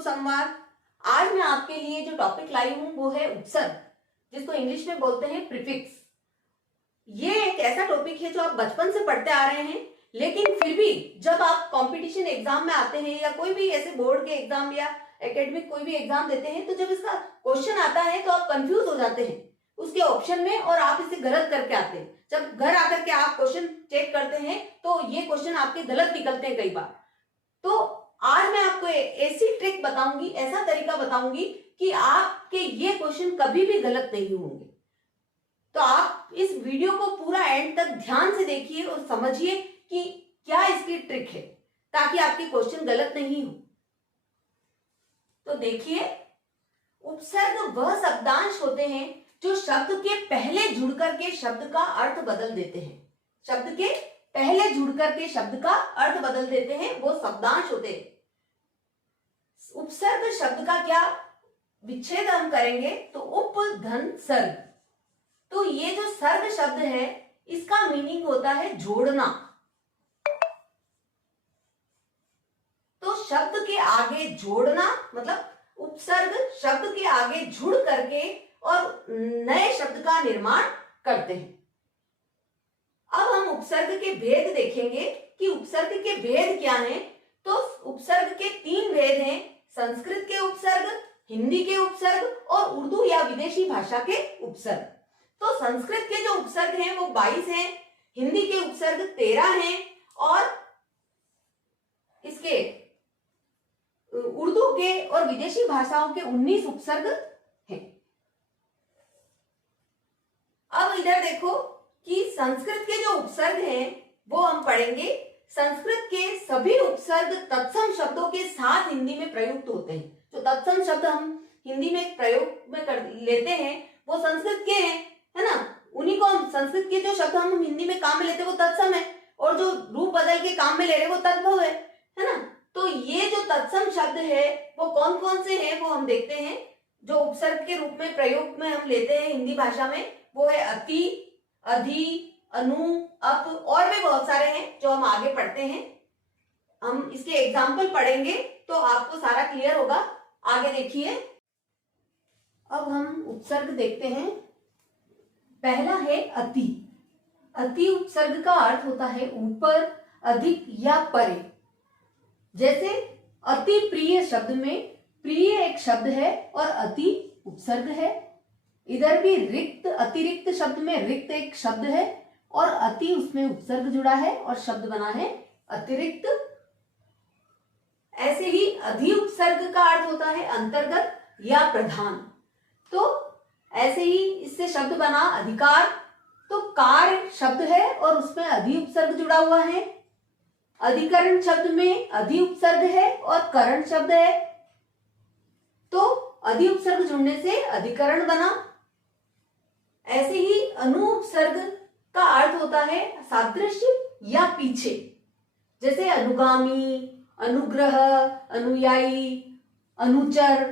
संवाद। आज मैं आपके लिए जो टॉपिक लाई हूं वो है उपसर्ग, जिसको इंग्लिश में बोलते हैं प्रीफिक्स। ये एक ऐसा टॉपिक है जो आप बचपन से पढ़ते आ रहे हैं, लेकिन फिर भी जब आप कंपटीशन एग्जाम में आते हैं या कोई भी ऐसे बोर्ड के एग्जाम या एकेडमिक कोई भी एग्जाम देते हैं, तो जब इसका क्वेश्चन आता है तो आप कंफ्यूज हो जाते हैं उसके ऑप्शन में और आप इसे गलत करके आते हैं। जब घर आकर के आप क्वेश्चन चेक करते हैं तो ये क्वेश्चन आपके गलत निकलते हैं कई बार। तो आज मैं आपको ऐसी ट्रिक बताऊंगी, ऐसा तरीका बताऊंगी कि आपके ये क्वेश्चन कभी भी गलत नहीं होंगे। तो आप इस वीडियो को पूरा एंड तक ध्यान से देखिए और समझिए कि क्या इसकी ट्रिक है, ताकि आपके क्वेश्चन गलत नहीं हो। तो देखिए, उपसर्ग वह शब्दांश होते हैं जो शब्द के पहले जुड़कर के शब्द का अर्थ बदल देते हैं। शब्द के पहले जुड़कर के शब्द का अर्थ बदल देते हैं, वो शब्दांश होते हैं। उपसर्ग शब्द का क्या विच्छेद हम करेंगे तो उप धन सर्ग। तो ये जो सर्ग शब्द है इसका मीनिंग होता है जोड़ना। तो शब्द के आगे जोड़ना मतलब उपसर्ग शब्द के आगे जुड़ करके और नए शब्द का निर्माण करते हैं। अब हम उपसर्ग के भेद देखेंगे कि उपसर्ग के भेद क्या हैं। तो उपसर्ग के 3 भेद हैं: संस्कृत के उपसर्ग, हिंदी के उपसर्ग और उर्दू या विदेशी भाषा के उपसर्ग। तो संस्कृत के जो उपसर्ग हैं वो 22 हैं, हिंदी के उपसर्ग 13 हैं और इसके उर्दू के और विदेशी भाषाओं के 19 उपसर्ग हैं। अब इधर देखो कि संस्कृत के जो उपसर्ग हैं वो हम पढ़ेंगे। संस्कृत के सभी उपसर्ग तत्सम शब्दों के साथ हिंदी में प्रयुक्त होते हैं। जो तत्सम शब्द हम हिंदी में प्रयोग में कर लेते हैं वो संस्कृत के हैं, है ना। उन्हीं को हम संस्कृत के जो शब्द हम हिंदी में काम में लेते हैं वो तत्सम है, और जो रूप बदल के काम में ले रहे हैं वो तद्भव है ना। तो ये जो तत्सम शब्द है वो कौन कौन से हैं वो हम देखते हैं। जो उपसर्ग के रूप में प्रयोग में हम लेते हैं हिंदी भाषा में वो है अति, अधि, अनु, अप और भी बहुत सारे हैं जो हम आगे पढ़ते हैं। हम इसके एग्जाम्पल पढ़ेंगे तो आपको सारा क्लियर होगा। आगे देखिए, अब हम उपसर्ग देखते हैं। पहला है अति। अति उपसर्ग का अर्थ होता है ऊपर, अधिक या परे। जैसे अति प्रिय शब्द में प्रिय एक शब्द है और अति उपसर्ग है। इधर भी रिक्त, अतिरिक्त शब्द में रिक्त एक शब्द है और अति उसमें उपसर्ग जुड़ा है और शब्द बना है अतिरिक्त। ऐसे ही अधि उपसर्ग का अर्थ होता है अंतर्गत या प्रधान। तो ऐसे ही इससे शब्द बना अधिकार। तो कार्य शब्द है और उसमें अधि उपसर्ग जुड़ा हुआ है। अधिकरण शब्द में अधि उपसर्ग है और करण शब्द है, तो अधि उपसर्ग जुड़ने से अधिकरण बना। ऐसे ही अनु उपसर्ग का अर्थ होता है सादृश्य या पीछे। जैसे अनुगामी, अनुग्रह, अनुयायी, अनुचर।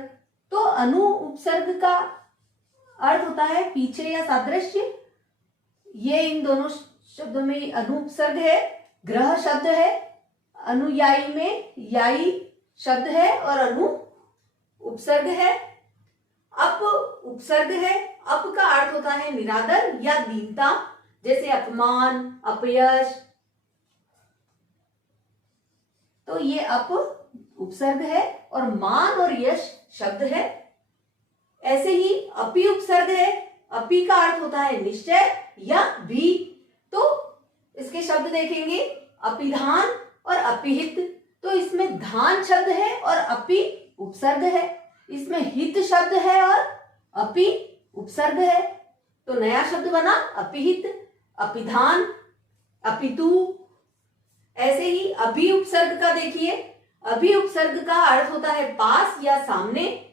तो अनु उपसर्ग का अर्थ होता है पीछे या सादृश्य। ये इन दोनों शब्दों में अनु उपसर्ग है, ग्रह शब्द है। अनुयायी में याई शब्द है और अनु उपसर्ग है। अप उपसर्ग है। अप का अर्थ होता है निरादर या दीनता, जैसे अपमान, अपयश। तो ये अप उपसर्ग है और मान और यश शब्द है। ऐसे ही अपि उपसर्ग है। अपि का अर्थ होता है निश्चय या भी। तो इसके शब्द देखेंगे अपिधान और अपिहित। तो इसमें धान शब्द है और अपि उपसर्ग है। इसमें हित शब्द है और अपि उपसर्ग है। तो नया शब्द बना अपिहित, अपिधान, अपितु। ऐसे ही अभि उपसर्ग का देखिए। अभि उपसर्ग का अर्थ होता है पास या सामने,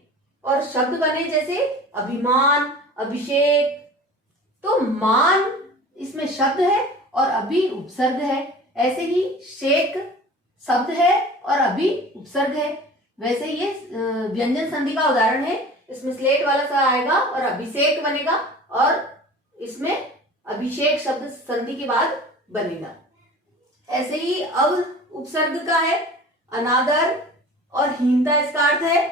और शब्द बने जैसे अभिमान, अभिषेक। तो मान इसमें शब्द है और अभि उपसर्ग है। ऐसे ही शेक शब्द है और अभि उपसर्ग है। वैसे ये व्यंजन संधि का उदाहरण है। इसमें स्लेट वाला सा आएगा और अभिषेक बनेगा, और इसमें अभिषेक शब्द संधि के बाद बनेगा। ऐसे ही अब उपसर्ग का है अनादर और हीनता इसका अर्थ है।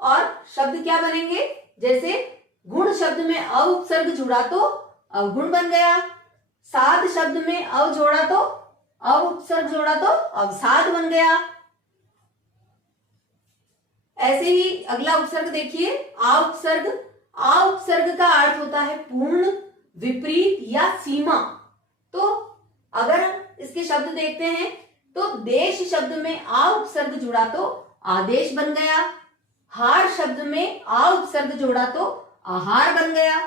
और शब्द क्या बनेंगे, जैसे गुण शब्द में अ उपसर्ग जुड़ा तो अवगुण बन गया, साध शब्द में अ जोड़ा तो अ उपसर्ग जोड़ा तो अवसाद बन गया। ऐसे ही अगला उपसर्ग देखिए, आ उपसर्ग। आ उपसर्ग का अर्थ होता है पूर्ण, विपरीत या सीमा। तो अगर इसके शब्द देखते हैं तो देश शब्द में आ उपसर्ग जुड़ा तो आदेश बन गया, हार शब्द में आ उपसर्ग जोड़ा तो आहार बन गया।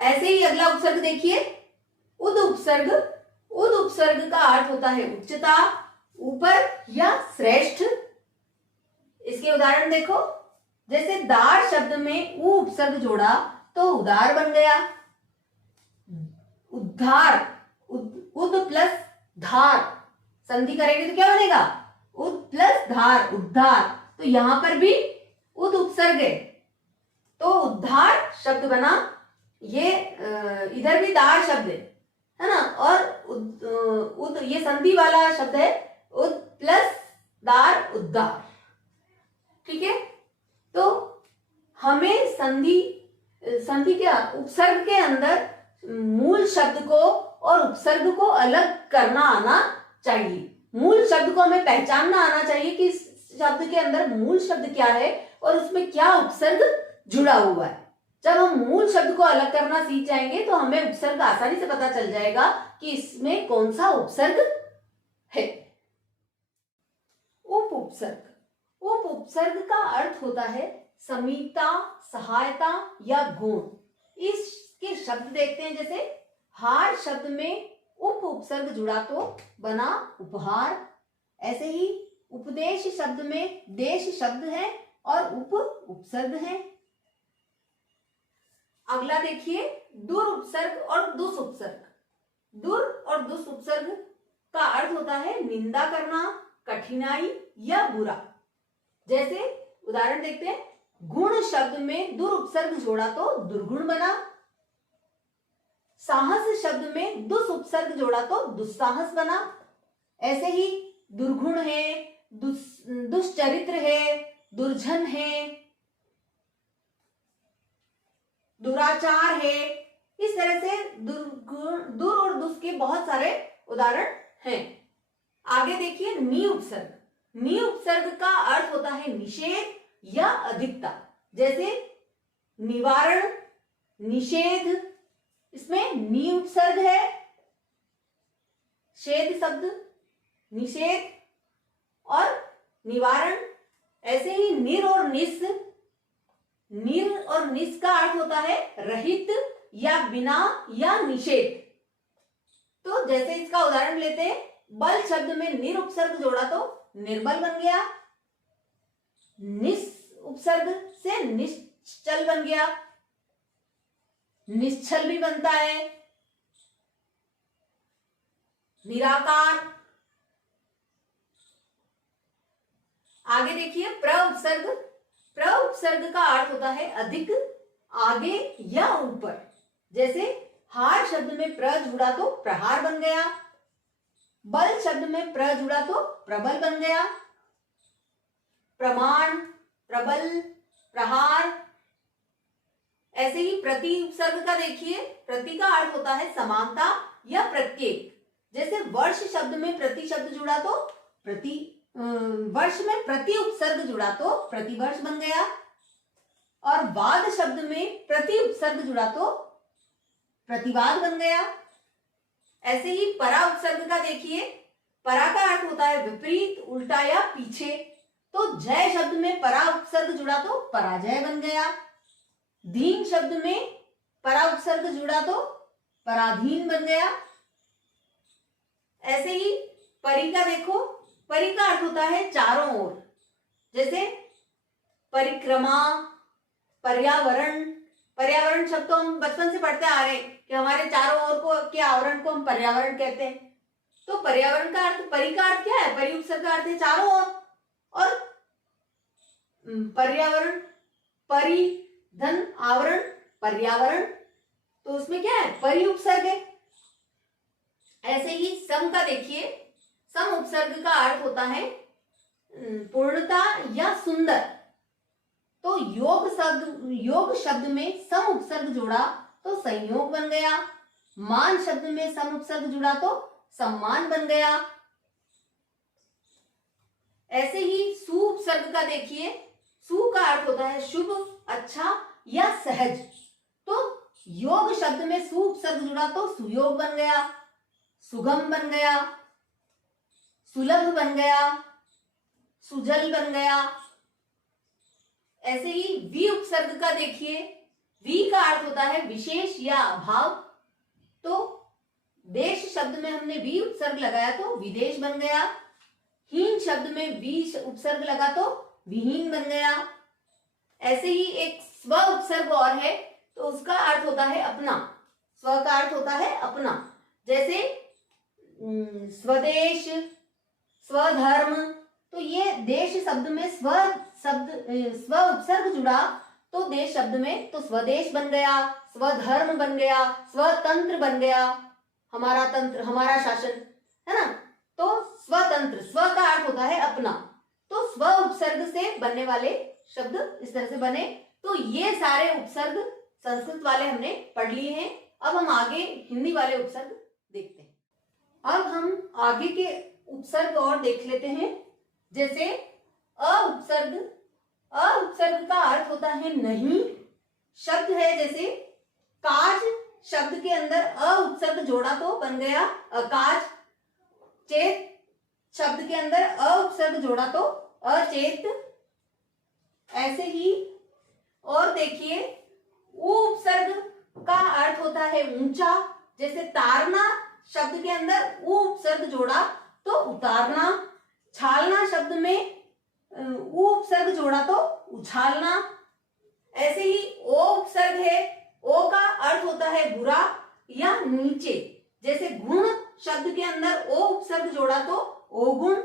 ऐसे ही अगला उपसर्ग देखिए, उद उपसर्ग। उद उपसर्ग का अर्थ होता है उच्चता, ऊपर या श्रेष्ठ। इसके उदाहरण देखो, जैसे दार शब्द में उ उपसर्ग जोड़ा तो उदार बन गया, उद्धार, उद प्लस धार संधि करेंगे तो क्या बनेगा, उद प्लस धार, उद्धार। तो यहां पर भी उद उपसर्ग है तो उद्धार शब्द बना। ये इधर भी दार शब्द है ना, और उद ये संधि वाला शब्द है, उद प्लस दार, उद्धार। ठीक है, तो हमें संधि क्या, उपसर्ग के अंदर मूल शब्द को और उपसर्ग को अलग करना आना चाहिए। मूल शब्द को हमें पहचानना आना चाहिए कि इस शब्द के अंदर मूल शब्द क्या है और उसमें क्या उपसर्ग जुड़ा हुआ है। जब हम मूल शब्द को अलग करना सीख जाएंगे तो हमें उपसर्ग आसानी से पता चल जाएगा कि इसमें कौन सा उपसर्ग है। उप उपसर्ग। उप उपसर्ग का अर्थ होता है समीपता, सहायता या गुण। इसके शब्द देखते हैं, जैसे हार शब्द में उप उपसर्ग जुड़ा तो बना उपहार। ऐसे ही उपदेश शब्द में देश शब्द है और उप उपसर्ग है। अगला देखिए, दुर उपसर्ग और दुस उपसर्ग। दुर और दुस उपसर्ग का अर्थ होता है निंदा करना, कठिनाई या बुरा। जैसे उदाहरण देखते हैं, गुण शब्द में दुर उपसर्ग जोड़ा तो दुर्गुण बना, साहस शब्द में दुस उपसर्ग जोड़ा तो दुस्साहस बना। ऐसे ही दुर्गुण है, दुष्चरित्र है, दुर्जन है, दुराचार है। इस तरह से दुर और दुस के बहुत सारे उदाहरण हैं। आगे देखिए, नी उपसर्ग। नी उपसर्ग का अर्थ होता है निषेध या अधिकता। जैसे निवारण, निषेध, इसमें नी उपसर्ग है, छेद शब्द, निषेध और निवारण। ऐसे ही निर और निस। निर और निस का अर्थ होता है रहित या बिना या निषेध। तो जैसे इसका उदाहरण लेते हैं, बल शब्द में निर उपसर्ग जोड़ा तो निर्बल बन गया, निस उपसर्ग से निश्चल बन गया, निश्चल भी बनता है, निराकार। आगे देखिए, प्र उपसर्ग। प्र उपसर्ग का अर्थ होता है अधिक, आगे या ऊपर। जैसे हार शब्द में प्र जुड़ा तो प्रहार बन गया, बल शब्द में प्र जुड़ा तो प्रबल बन गया, प्रमाण, प्रबल, प्रहार। ऐसे ही प्रति उपसर्ग का देखिए, प्रति का अर्थ होता है समानता या प्रत्येक। जैसे वर्ष शब्द में प्रति शब्द जुड़ा तो प्रति, वर्ष में प्रति उपसर्ग जुड़ा तो प्रतिवर्ष बन गया, और वाद शब्द में प्रति उपसर्ग जुड़ा तो प्रतिवाद बन गया। ऐसे ही परा उपसर्ग का देखिए, परा का अर्थ होता है विपरीत, उल्टा या पीछे। तो जय शब्द में परा उपसर्ग जुड़ा तो पराजय बन गया, धीन शब्द में परा उपसर्ग जुड़ा तो पराधीन बन गया। ऐसे ही परि का देखो, परि का अर्थ होता है चारों ओर। जैसे परिक्रमा, पर्यावरण। पर्यावरण शब्द तो हम बचपन से पढ़ते आ रहे हैं कि हमारे चारों ओर को के आवरण को हम पर्यावरण कहते हैं। तो पर्यावरण का अर्थ, परि का अर्थ क्या है, परि उपसर्ग का अर्थ है चारों ओर, और पर्यावरण, परि धन आवरण, पर्यावरण, तो उसमें क्या है, परि उपसर्ग है। ऐसे ही सम का देखिए, सम उपसर्ग का अर्थ होता है पूर्णता या सुंदर। तो योग शब्द में सम उपसर्ग जोड़ा तो संयोग बन गया। मान शब्द में सम उपसर्ग जुड़ा तो सम्मान बन गया। ऐसे ही सु उपसर्ग का देखिए, सु का अर्थ होता है शुभ, अच्छा या सहज। तो योग शब्द में सु उपसर्ग जुड़ा तो सुयोग बन गया, सुगम बन गया, सुलभ बन गया, सुजल बन गया। ऐसे ही वी उपसर्ग का देखिए, वी का अर्थ होता है विशेष या अभाव। तो देश शब्द में हमने वी उपसर्ग लगाया तो विदेश बन गया। हीन शब्द में वी उपसर्ग लगा तो विहीन बन गया। ऐसे ही एक स्व उपसर्ग और है, तो उसका अर्थ होता है अपना। स्व का अर्थ होता है अपना, जैसे स्वदेश, स्वधर्म। तो ये देश शब्द में स्व उपसर्ग जुड़ा तो देश शब्द में तो स्वदेश बन गया, स्वधर्म बन गया, स्वतंत्र बन गया, हमारा तंत्र, हमारा शासन, है ना। तो स्वतंत्र, स्व का अर्थ होता है अपना। तो स्व उपसर्ग से बनने वाले शब्द इस तरह से बने। तो ये सारे उपसर्ग संस्कृत वाले हमने पढ़ लिए हैं। अब हम आगे हिंदी वाले उपसर्ग देखते हैं। अब हम आगे के उपसर्ग और देख लेते हैं। जैसे अ उपसर्ग का अर्थ होता है नहीं। शब्द है जैसे काज, शब्द के अंदर अ उपसर्ग जोड़ा तो बन गया अकाज। चेत, शब्द के अंदर अ उपसर्ग जोड़ा तो अचेत। ऐसे ही और देखिए, उ उपसर्ग का अर्थ होता है ऊंचा। जैसे तारना, शब्द के अंदर उ उपसर्ग जोड़ा तो उतारना। छालना, शब्द में उ उपसर्ग जोड़ा तो उछालना। ऐसे ही ओ उपसर्ग है, ओ का अर्थ होता है बुरा या नीचे। जैसे गुण, शब्द के अंदर ओ उपसर्ग जोड़ा तो ओगुण,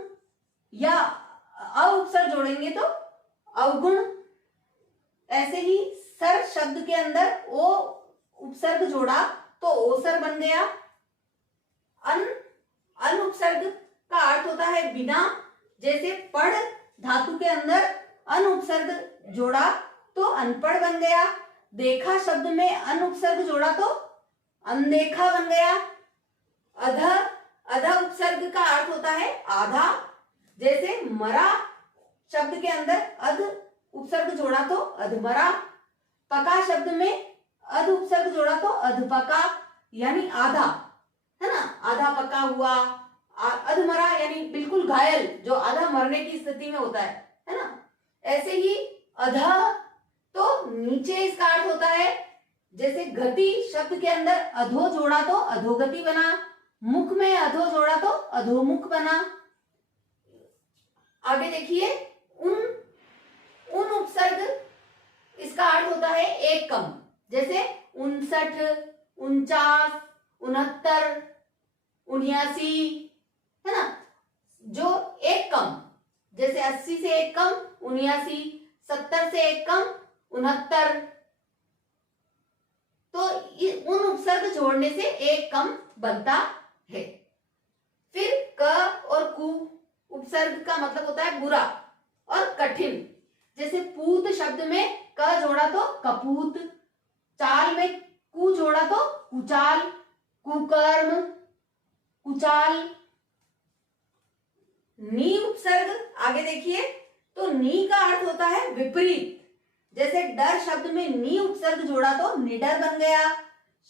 या अ उपसर्ग जोड़ेंगे तो अवगुण। ऐसे ही सर, शब्द के अंदर ओ उपसर्ग जोड़ा तो ओसर बन गया। अन उपसर्ग का अर्थ होता है बिना। जैसे पढ़, धातु के अंदर अन उपसर्ग जोड़ा तो अनपढ़ बन गया। देखा, शब्द में अन उपसर्ग जोड़ा तो अनदेखा बन गया। अध उपसर्ग का अर्थ होता है आधा। जैसे मरा, शब्द के अंदर अध उपसर्ग जोड़ा तो अधमरा। पका, शब्द में अध उपसर्ग जोड़ा तो अधपका, यानी आधा, है ना, आधा पका हुआ। अधमरा यानी बिल्कुल घायल, जो आधा मरने की स्थिति में होता है ना। ऐसे ही अधा, तो नीचे इसका अर्थ होता है। जैसे गति, शब्द के अंदर अधो जोड़ा तो अधोगति बना। मुख में अधो जोड़ा तो अधोमुख बना। आगे देखिए, उन उपसर्ग, इसका अर्थ होता है एक कम। जैसे 59, 49, 69, 79, है ना, जो एक कम। जैसे 80 से एक कम 79, 70 से एक कम 69। तो उन उपसर्ग जोड़ने से एक कम बनता है। फिर क और कु उपसर्ग का मतलब होता है बुरा और कठिन। जैसे पूत, शब्द में क जोड़ा तो कपूत। चाल में कु जोड़ा तो कुचाल, कुकर्म, कुचाल। नी उपसर्ग आगे देखिए, तो नी का अर्थ होता है विपरीत। जैसे डर, शब्द में नी उपसर्ग जोड़ा तो निडर बन गया।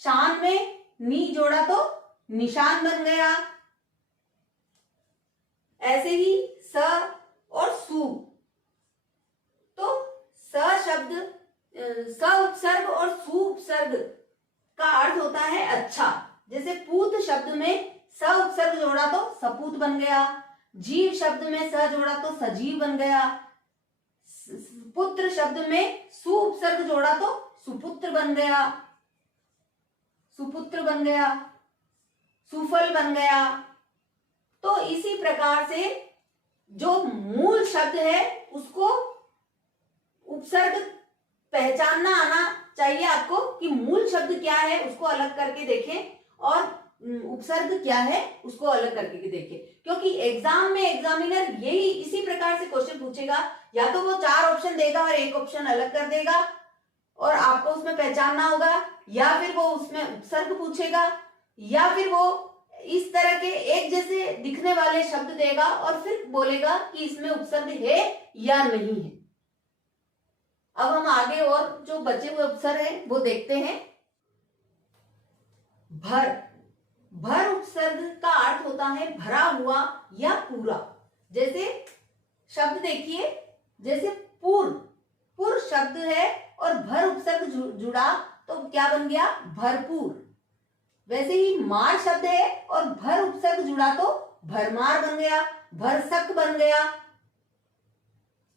शान में नी जोड़ा तो निशान बन गया। ऐसे ही स और सु, तो स शब्द, स उपसर्ग और सु उपसर्ग का अर्थ होता है अच्छा। जैसे पूत, शब्द में स उपसर्ग जोड़ा तो सपूत बन गया। जीव, शब्द में स जोड़ा तो सजीव बन गया। पुत्र, शब्द में सु उपसर्ग जोड़ा तो सुपुत्र बन गया, सुपुत्र बन गया, सुफल बन गया। तो इसी प्रकार से जो मूल शब्द है उसको उपसर्ग पहचानना आना चाहिए आपको कि मूल शब्द क्या है, उसको अलग करके देखें और उपसर्ग क्या है उसको अलग करके देखिए, क्योंकि एग्जाम में एग्जामिनर यही इसी प्रकार से क्वेश्चन पूछेगा। या तो वो 4 ऑप्शन देगा और एक ऑप्शन अलग कर देगा और आपको उसमें पहचानना होगा, या फिर वो उसमें उपसर्ग पूछेगा, या फिर वो इस तरह के एक जैसे दिखने वाले शब्द देगा और फिर बोलेगा कि इसमें उपसर्ग है या नहीं है। अब हम आगे और जो बचे हुए उपसर्ग है वो देखते हैं। भर, भर उपसर्ग का अर्थ होता है भरा हुआ या पूरा। जैसे शब्द देखिए, जैसे पूर्ण, पूर्ण शब्द है और भर उपसर्ग जुड़ा तो क्या बन गया, भरपूर। वैसे ही मार शब्द है और भर उपसर्ग जुड़ा तो भरमार बन गया, भरसक बन गया।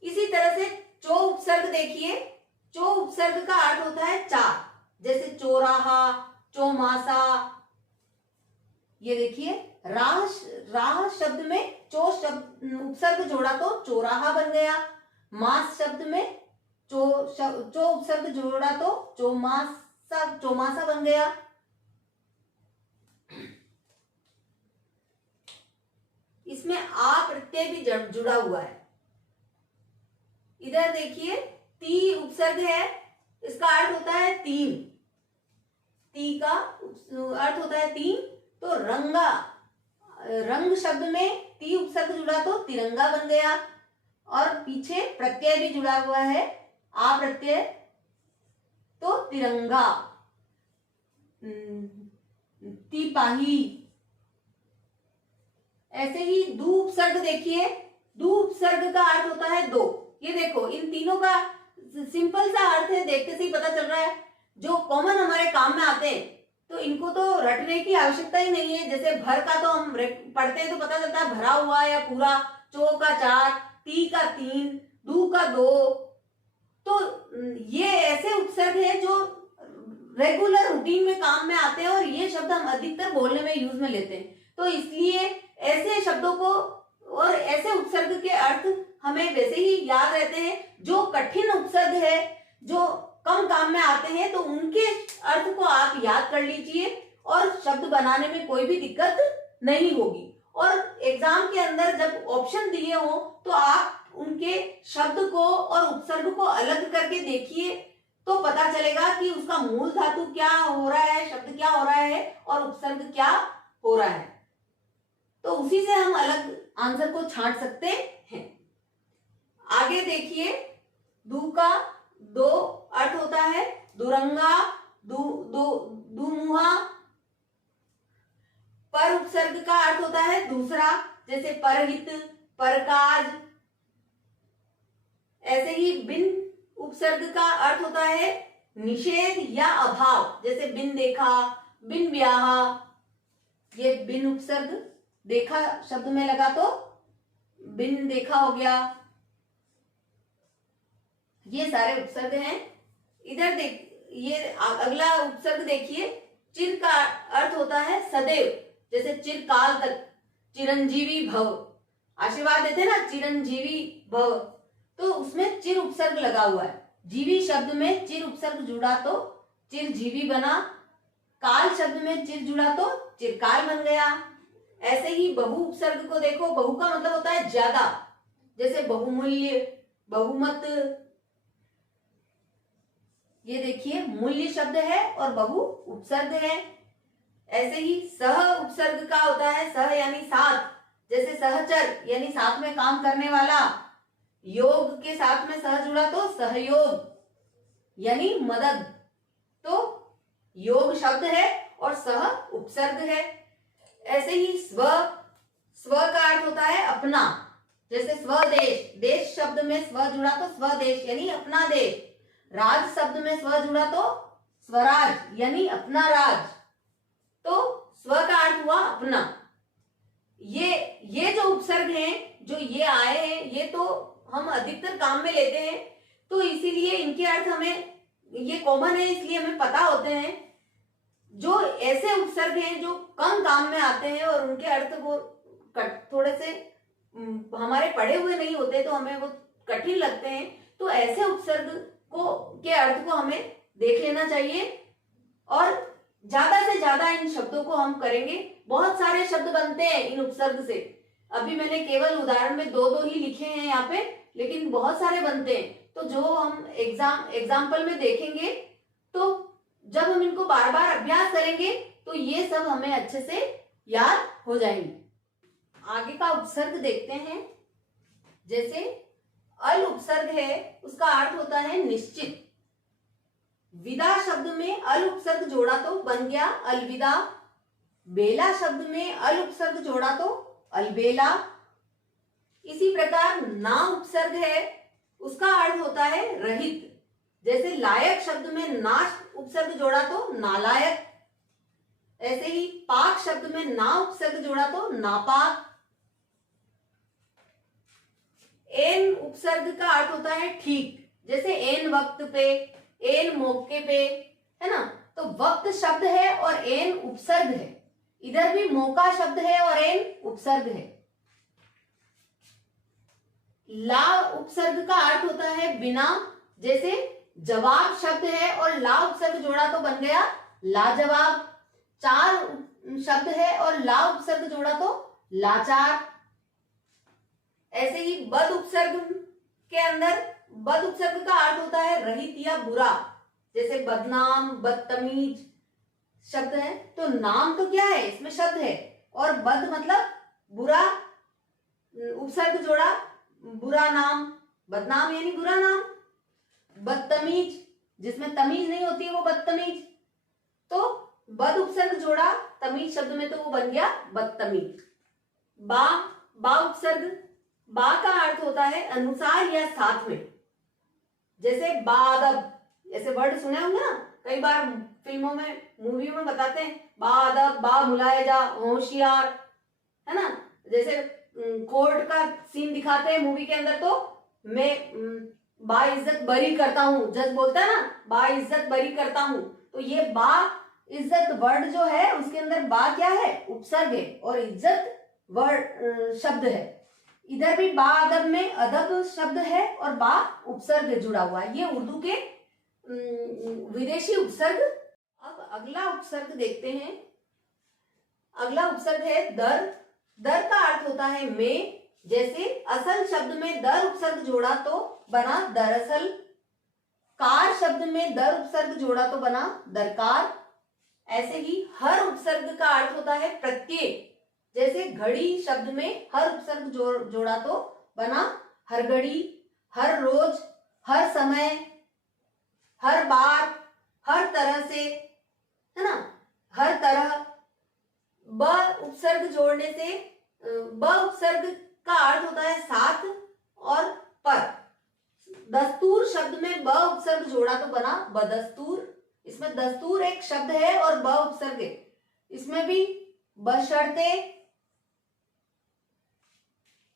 इसी तरह से चो उपसर्ग देखिए, चो उपसर्ग का अर्थ होता है चार। जैसे चौराहा, चौमासा। ये देखिए राह शब्द में चो शब्द उपसर्ग जोड़ा तो चौराहा बन गया। मास शब्द में चो उपसर्ग जोड़ा तो चौमासा बन गया। इसमें आ प्रत्यय भी जुड़ा हुआ है। इधर देखिए ती उपसर्ग है, इसका अर्थ होता है तीन। ती का अर्थ होता है तीन। तो रंगा, रंग शब्द में ती उपसर्ग जुड़ा तो तिरंगा बन गया। और पीछे प्रत्यय भी जुड़ा हुआ है, आ प्रत्यय, तो तिरंगा। तिपाही। ऐसे ही दू उपसर्ग देखिए, दू उपसर्ग का अर्थ होता है दो। ये देखो इन तीनों का सिंपल सा अर्थ है, देखते से ही पता चल रहा है। जो कॉमन हमारे काम में आते हैं तो इनको तो रटने की आवश्यकता ही नहीं है। जैसे भर का तो हम पढ़ते हैं तो पता चलता है भरा हुआ या पूरा। चो का 4, ती का 3, दू का 2। तो ये ऐसे उपसर्ग है जो रेगुलर रूटीन में काम में आते हैं और ये शब्द हम अधिकतर बोलने में यूज में लेते हैं। तो इसलिए ऐसे शब्दों को और ऐसे उपसर्ग के अर्थ हमें वैसे ही याद रहते हैं। जो कठिन उपसर्ग है, जो कम काम में आते हैं, तो उनके अर्थ को आप याद कर लीजिए और शब्द बनाने में कोई भी दिक्कत नहीं होगी। और एग्जाम के अंदर जब ऑप्शन दिए हो तो आप उनके शब्द को और उपसर्ग को अलग करके देखिए, तो पता चलेगा कि उसका मूल धातु क्या हो रहा है, शब्द क्या हो रहा है और उपसर्ग क्या हो रहा है। तो उसी से हम अलग आंसर को छांट सकते हैं। आगे देखिए, दू का 2 अर्थ होता है दुरंगा, दुमुहा। पर उपसर्ग का अर्थ होता है दूसरा, जैसे परहित, परकाज। ऐसे ही बिन उपसर्ग का अर्थ होता है निषेध या अभाव। जैसे बिन देखा, बिन ब्याहा। ये बिन उपसर्ग देखा शब्द में लगा तो बिन देखा हो गया। ये सारे उपसर्ग हैं। इधर देख, ये अगला उपसर्ग देखिए, चिर का अर्थ होता है सदैव। जैसे चिरकाल तक, चिरंजीवी भव। आशीर्वाद देते ना, चिरंजीवी भव, तो उसमें चिर उपसर्ग लगा हुआ है। जीवी शब्द में चिर उपसर्ग जुड़ा तो चिरजीवी बना। काल शब्द में चिर जुड़ा तो चिरकाल बन गया। ऐसे ही बहु उपसर्ग को देखो, बहु का मतलब होता है ज्यादा। जैसे बहुमूल्य, बहुमत। ये देखिए मूल्य शब्द है और बहु उपसर्ग है। ऐसे ही सह उपसर्ग का होता है सह यानी साथ। जैसे सहचर यानी साथ में काम करने वाला। योग के साथ में सह जुड़ा तो सहयोग यानी मदद। तो योग शब्द है और सह उपसर्ग है। ऐसे ही स्व, स्व का अर्थ होता है अपना। जैसे स्वदेश, देश शब्द में स्व जुड़ा तो स्वदेश यानी अपना देश। राज शब्द में स्व जुड़ा तो स्वराज यानी अपना राज। तो स्व का अर्थ हुआ अपना। ये जो उपसर्ग हैं, जो ये आए हैं, ये तो हम अधिकतर काम में लेते हैं, तो इसीलिए इनके अर्थ हमें, ये कॉमन है इसलिए हमें पता होते हैं। जो ऐसे उपसर्ग हैं जो कम काम में आते हैं और उनके अर्थ वो थोड़े से हमारे पढ़े हुए नहीं होते तो हमें वो कठिन लगते हैं, तो ऐसे उपसर्ग को के अर्थ को हमें देख लेना चाहिए और ज्यादा से ज्यादा इन शब्दों को हम करेंगे। बहुत सारे शब्द बनते हैं इन उपसर्ग से। अभी मैंने केवल उदाहरण में दो दो ही लिखे हैं यहाँ पे, लेकिन बहुत सारे बनते हैं। तो जो हम एग्जाम्पल में देखेंगे, तो जब हम इनको बार बार अभ्यास करेंगे तो ये सब हमें अच्छे से याद हो जाएंगे। आगे का उपसर्ग देखते हैं। जैसे अल उपसर्ग है, उसका अर्थ होता है निश्चित। विदा शब्द में अल उपसर्ग जोड़ा तो बन गया अलविदा। बेला शब्द में अल उपसर्ग जोड़ा तो अलबेला। इसी प्रकार ना उपसर्ग है, उसका अर्थ होता है रहित। जैसे लायक शब्द में ना उपसर्ग जोड़ा तो नालायक। ऐसे ही पाक शब्द में ना उपसर्ग जोड़ा तो नापाक। एन उपसर्ग का अर्थ होता है ठीक। जैसे एन वक्त पे, एन मौके पे, है ना। तो वक्त शब्द है और एन उपसर्ग है। इधर भी मौका शब्द है और एन उपसर्ग है। ला उपसर्ग का अर्थ होता है बिना। जैसे जवाब शब्द है और ला उपसर्ग जोड़ा तो बन गया लाजवाब। चार शब्द है और ला उपसर्ग जोड़ा तो लाचार। ऐसे ही बद उपसर्ग के अंदर बद उपसर्ग का अर्थ होता है रहित या बुरा। जैसे बदनाम, बदतमीज शब्द है। तो नाम तो क्या है, इसमें शब्द है, और बद मतलब बुरा, उपसर्ग जोड़ा बुरा नाम, बदनाम यानी बुरा नाम। बदतमीज, जिसमें तमीज नहीं होती है वो बदतमीज। तो बद उपसर्ग जोड़ा तमीज शब्द में तो वो बन गया बदतमीज। बा उपसर्ग, बा का अर्थ होता है अनुसार या साथ में। जैसे बाअदब, ऐसे वर्ड सुने होंगे ना, कई बार फिल्मों में, मूवियों में बताते हैं बाअदब, बा मुलायजा, होशियार, है ना। जैसे कोर्ट का सीन दिखाते हैं मूवी के अंदर, तो मैं बाइज्जत बरी करता हूं, जज बोलता है ना बाइज्जत बरी करता हूं। तो ये बा इज्जत वर्ड जो है उसके अंदर बा क्या है, उपसर्ग है, और इज्जत वर्ड शब्द है। इधर भी बा अदब में अदब शब्द है और बा उपसर्ग जुड़ा हुआ है। ये उर्दू के विदेशी उपसर्ग। अब अगला उपसर्ग देखते हैं। अगला उपसर्ग है दर। दर का अर्थ होता है में। जैसे असल शब्द में दर उपसर्ग जोड़ा तो बना दरअसल। कार शब्द में दर उपसर्ग जोड़ा तो बना दरकार। ऐसे ही हर उपसर्ग का अर्थ होता है प्रत्येक। जैसे घड़ी शब्द में हर उपसर्ग जोड़ा तो बना हर घड़ी, हर रोज, हर समय, हर बार, हर तरह से, है ना, हर तरह। ब उपसर्ग जोड़ने से, ब उपसर्ग का अर्थ होता है साथ और पर। दस्तूर शब्द में ब उपसर्ग जोड़ा तो बना बदस्तूर। इसमें दस्तूर एक शब्द है और ब उपसर्ग है। इसमें भी बशर्ते,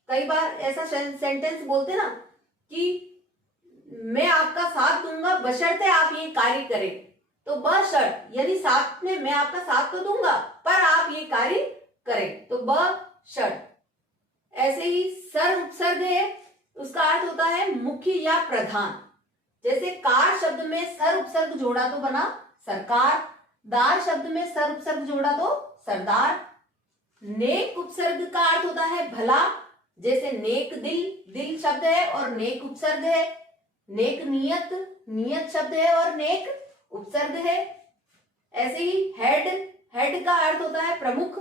कई बार ऐसा सेंटेंस बोलते ना कि मैं आपका साथ दूंगा बशर्ते आप ये कार्य करें। तो बशर्त यानी साथ में मैं आपका साथ तो दूंगा पर आप ये कार्य करें, तो बशर्त। ऐसे ही सर उपसर्ग है, उसका अर्थ होता है मुख्य या प्रधान। जैसे कार शब्द में सर उपसर्ग जोड़ा तो बना सरकार। दार शब्द में सर उपसर्ग जोड़ा तो सरदार। नेक उपसर्ग का अर्थ होता है भला। जैसे नेक दिल, दिल शब्द है और नेक उपसर्ग है। नेक नियत, नियत शब्द है और नेक उपसर्ग है। ऐसे ही हेड, हेड का अर्थ होता है प्रमुख।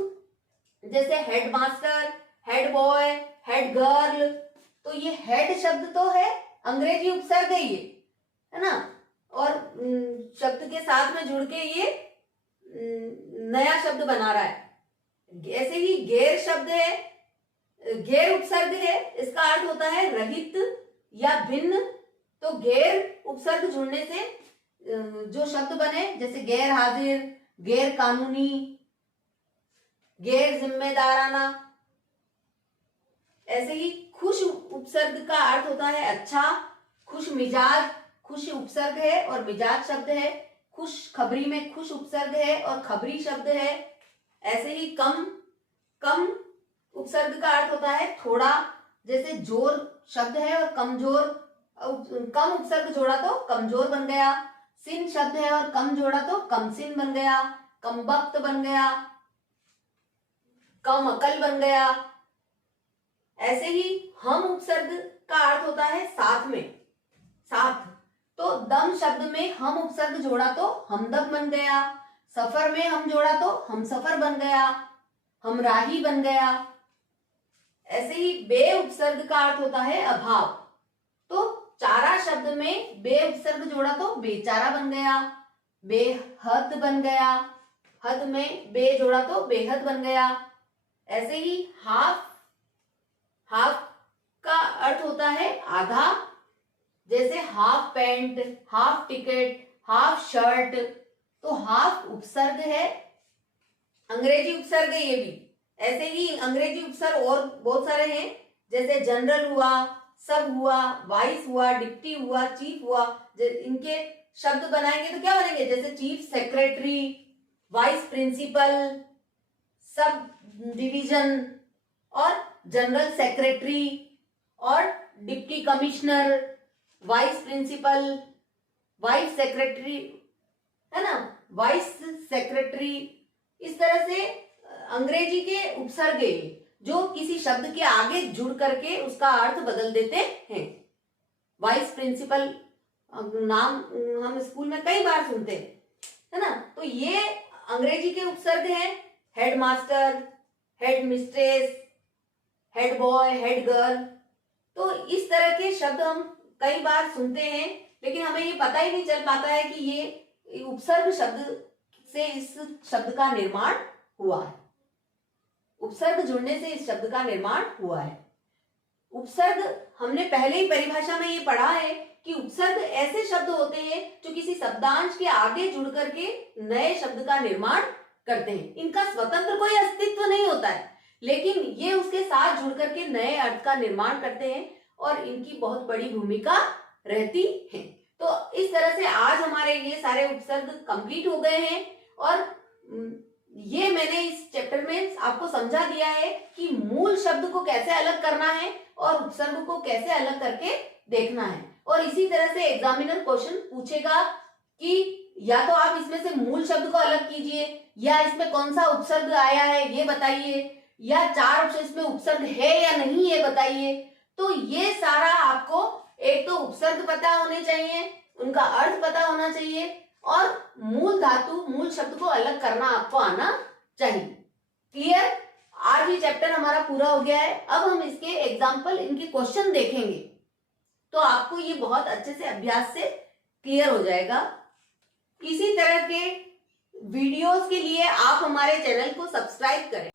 जैसे head master, head boy, head girl. तो ये हेड शब्द तो है अंग्रेजी उपसर्ग है ये, है ना, और शब्द के साथ में जुड़ के ये नया शब्द बना रहा है। ऐसे ही गैर शब्द है, गैर उपसर्ग है, इसका अर्थ होता है रहित या भिन्न। तो गैर उपसर्ग जुड़ने से जो शब्द बने, जैसे गैर हाजिर, गैर कानूनी, गैर जिम्मेदाराना। ऐसे ही खुश उपसर्ग का अर्थ होता है अच्छा। खुश मिजाज, खुश उपसर्ग है और मिजाज शब्द है। खुश खबरी में खुश उपसर्ग है और खबरी शब्द है। ऐसे ही कम, कम उपसर्ग का अर्थ होता है थोड़ा। जैसे जोर शब्द है और कमजोर, कम उपसर्ग जोड़ा तो कमजोर बन गया। सिन शब्द है और कम जोड़ा तो कम सिन बन गया। कमबख्त बन गया, कम अकल बन गया। ऐसे ही हम उपसर्ग का अर्थ होता है साथ में, साथ। तो दम शब्द में हम उपसर्ग जोड़ा तो हमदम बन गया, सफर में हम जोड़ा तो हम सफर बन गया, हमराही बन गया। ऐसे ही बे उपसर्ग का अर्थ होता है अभाव। तो चारा शब्द में बे उपसर्ग जोड़ा तो बेचारा बन गया, बेहद बन गया, हद में बे जोड़ा तो बेहद बन गया। ऐसे ही हाफ, हाफ का अर्थ होता है आधा, जैसे half pant, half ticket, half shirt. तो हाफ उपसर्ग है, अंग्रेजी उपसर्ग है ये भी। ऐसे ही अंग्रेजी उपसर्ग और बहुत सारे हैं, जैसे जनरल हुआ, सब हुआ, वाइस हुआ, डिप्टी हुआ, चीफ हुआ। इनके शब्द बनाएंगे तो क्या बनेंगे, जैसे chief secretary, vice principal, sub division, और जनरल सेक्रेटरी, और deputy commissioner, vice principal, vice secretary, है ना, वाइस सेक्रेटरी। इस तरह से अंग्रेजी के उपसर्ग जो किसी शब्द के आगे जुड़ करके उसका अर्थ बदल देते हैं। वाइस प्रिंसिपल नाम हम स्कूल में कई बार सुनते हैं, है ना। तो ये अंग्रेजी के उपसर्ग हैं। Head master, head mistress, head boy, head girl. तो इस तरह के शब्द हम कई बार सुनते हैं, लेकिन हमें ये पता ही नहीं चल पाता है कि ये उपसर्ग शब्द से इस शब्द का निर्माण हुआ है, उपसर्ग जुड़ने से इस शब्द का निर्माण हुआ है। उपसर्ग हमने पहले ही परिभाषा में ये पढ़ा है कि उपसर्ग ऐसे शब्द होते हैं जो किसी शब्दांश के आगे जुड़ करके नए शब्द का निर्माण करते हैं। इनका स्वतंत्र कोई अस्तित्व नहीं होता है, लेकिन ये उसके साथ जुड़ करके नए अर्थ का निर्माण करते हैं और इनकी बहुत बड़ी भूमिका रहती है। तो इस तरह से आज हमारे ये सारे उपसर्ग कंप्लीट हो गए हैं और ये मैंने इस चैप्टर में आपको समझा दिया है कि मूल शब्द को कैसे अलग करना है और उपसर्ग को कैसे अलग करके देखना है। और इसी तरह से एग्जामिनर क्वेश्चन पूछेगा कि या तो आप इसमें से मूल शब्द को अलग कीजिए, या इसमें कौन सा उपसर्ग आया है ये बताइए, या चार ऑप्शन इसमें उपसर्ग है या नहीं ये बताइए। तो ये सारा आपको एक तो उपसर्ग पता होने चाहिए, उनका अर्थ पता होना चाहिए, और मूल धातु, मूल शब्द को अलग करना आपको आना चाहिए। क्लियर? आज ये चैप्टर हमारा पूरा हो गया है। अब हम इसके एग्जाम्पल, इनके क्वेश्चन देखेंगे, तो आपको ये बहुत अच्छे से अभ्यास से क्लियर हो जाएगा। इसी तरह के वीडियोस के लिए आप हमारे चैनल को सब्सक्राइब करें।